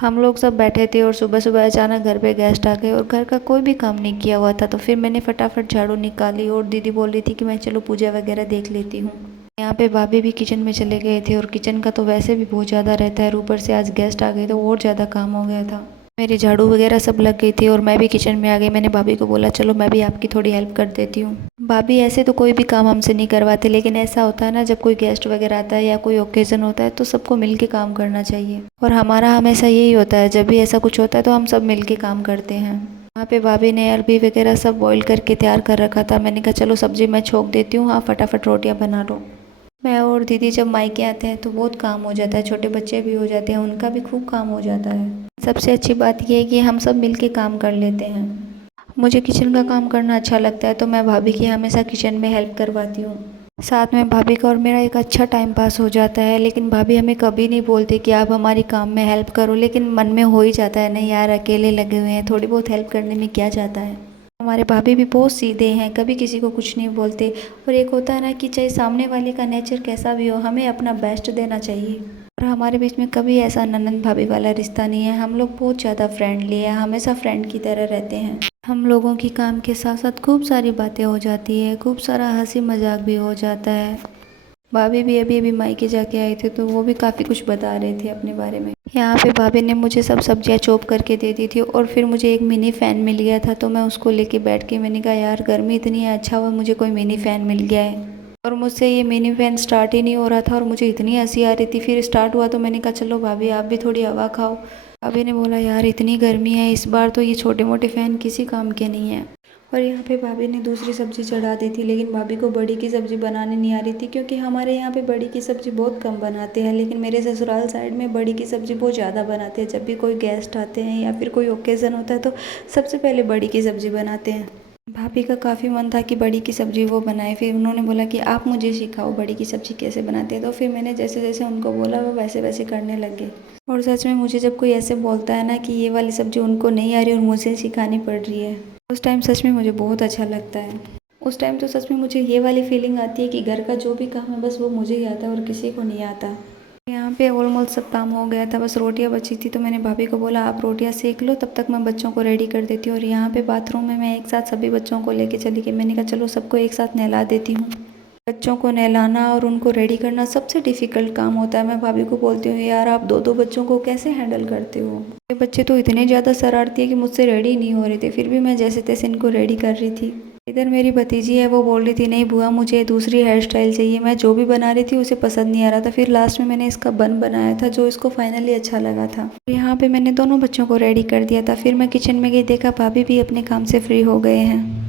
हम लोग सब बैठे थे और सुबह सुबह अचानक घर पे गेस्ट आ गए और घर का कोई भी काम नहीं किया हुआ था। तो फिर मैंने फटाफट झाड़ू निकाली और दीदी बोल रही थी कि मैं चलो पूजा वगैरह देख लेती हूँ। यहाँ पे भाभी भी किचन में चले गए थे और किचन का तो वैसे भी बहुत ज़्यादा रहता है, ऊपर से आज गेस्ट आ गए तो और ज़्यादा काम हो गया था। मेरी झाड़ू वगैरह सब लग गई थी और मैं भी किचन में आ गई। मैंने भाभी को बोला चलो मैं भी आपकी थोड़ी हेल्प कर देती हूँ। भाभी ऐसे तो कोई भी काम हमसे नहीं करवाते, लेकिन ऐसा होता है ना जब कोई गेस्ट वगैरह आता है या कोई ओकेज़न होता है तो सबको मिल के काम करना चाहिए। और हमारा हमेशा यही होता है, जब भी ऐसा कुछ होता है तो हम सब मिल के काम करते हैं। वहाँ पे भाभी ने अरबी वगैरह सब बॉईल करके तैयार कर रखा था। मैंने कहा चलो सब्जी मैं छोंक देती हूँ, आप फटाफट रोटियाँ बना लो। मैं और दीदी जब मायके आते हैं तो बहुत काम हो जाता है, छोटे बच्चे भी हो जाते हैं, उनका भी खूब काम हो जाता है। सबसे अच्छी बात यह है कि हम सब मिल के काम कर लेते हैं। मुझे किचन का काम करना अच्छा लगता है तो मैं भाभी की हमेशा किचन में हेल्प करवाती हूँ। साथ में भाभी का और मेरा एक अच्छा टाइम पास हो जाता है। लेकिन भाभी हमें कभी नहीं बोलती कि आप हमारी काम में हेल्प करो, लेकिन मन में हो ही जाता है, नहीं यार अकेले लगे हुए हैं, थोड़ी बहुत हेल्प करने में क्या जाता है। हमारे भाभी भी बहुत सीधे हैं, कभी किसी को कुछ नहीं बोलते। और एक होता है ना कि चाहे सामने वाले का नेचर कैसा भी हो, हमें अपना बेस्ट देना चाहिए। और हमारे बीच में कभी ऐसा ननंद भाभी वाला रिश्ता नहीं है, हम लोग बहुत ज़्यादा फ्रेंडली है, हमेशा फ्रेंड की तरह रहते हैं। हम लोगों की काम के साथ साथ खूब सारी बातें हो जाती है, खूब सारा हंसी मजाक भी हो जाता है। भाभी भी अभी अभी मायके जाके आए थे तो वो भी काफ़ी कुछ बता रहे थे अपने बारे में। यहाँ पे भाभी ने मुझे सब सब्जियाँ चॉप करके दे दी थी और फिर मुझे एक मिनी फ़ैन मिल गया था तो मैं उसको लेके बैठ के मैंने कहा यार गर्मी इतनी है, अच्छा हुआ मुझे कोई मिनी फ़ैन मिल गया है। और मुझसे ये मिनी फ़ैन स्टार्ट ही नहीं हो रहा था और मुझे इतनी हंसी आ रही थी। फिर स्टार्ट हुआ तो मैंने कहा चलो भाभी आप भी थोड़ी हवा खाओ। भाभी ने बोला यार इतनी गर्मी है इस बार तो ये छोटे मोटे फ़ैन किसी काम के नहीं है। और यहाँ पे भाभी ने दूसरी सब्ज़ी चढ़ा दी थी, लेकिन भाभी को बड़ी की सब्ज़ी बनाने नहीं आ रही थी, क्योंकि हमारे यहाँ पे बड़ी की सब्ज़ी बहुत कम बनाते हैं, लेकिन मेरे ससुराल साइड में बड़ी की सब्ज़ी बहुत ज़्यादा बनाते हैं। जब भी कोई गेस्ट आते हैं या फिर कोई ओकेज़न होता है तो सबसे पहले बड़ी की सब्ज़ी बनाते हैं। भाभी का काफ़ी मन था कि बड़ी की सब्ज़ी वो बनाए, फिर उन्होंने बोला कि आप मुझे सिखाओ बड़ी की सब्ज़ी कैसे बनाते हैं। तो फिर मैंने जैसे जैसे उनको बोला वो वैसे वैसे करने लग गए। और सच में मुझे जब कोई ऐसे बोलता है ना कि ये वाली सब्ज़ी उनको नहीं आ रही और मुझे सिखानी पड़ रही है, उस टाइम सच में मुझे बहुत अच्छा लगता है। उस टाइम तो सच में मुझे ये वाली फीलिंग आती है कि घर का जो भी काम है बस वो मुझे ही आता है और किसी को नहीं आता। यहाँ पे ऑलमोस्ट सब काम हो गया था, बस रोटियाँ बची थी तो मैंने भाभी को बोला आप रोटियाँ सेक लो, तब तक मैं बच्चों को रेडी कर देती हूँ। और यहाँ पे बाथरूम में मैं एक साथ सभी बच्चों को लेके चली गई। मैंने कहा चलो सबको एक साथ नहला देती हूँ। बच्चों को नहलाना और उनको रेडी करना सबसे डिफ़िकल्ट काम होता है। मैं भाभी को बोलती हूँ यार आप दो दो बच्चों को कैसे हैंडल करते हो। ये बच्चे तो इतने ज़्यादा शरारती है कि मुझसे रेडी नहीं हो रहे थे, फिर भी मैं जैसे तैसे इनको रेडी कर रही थी। इधर मेरी भतीजी है, वो बोल रही थी नहीं बुआ मुझे दूसरी हेयर स्टाइल चाहिए। मैं जो भी बना रही थी उसे पसंद नहीं आ रहा था। फिर लास्ट में मैंने इसका बन बनाया था जो इसको फाइनली अच्छा लगा था। यहाँ पे मैंने दोनों बच्चों को रेडी कर दिया था। फिर मैं किचन में गई, देखा भाभी भी अपने काम से फ्री हो गए हैं।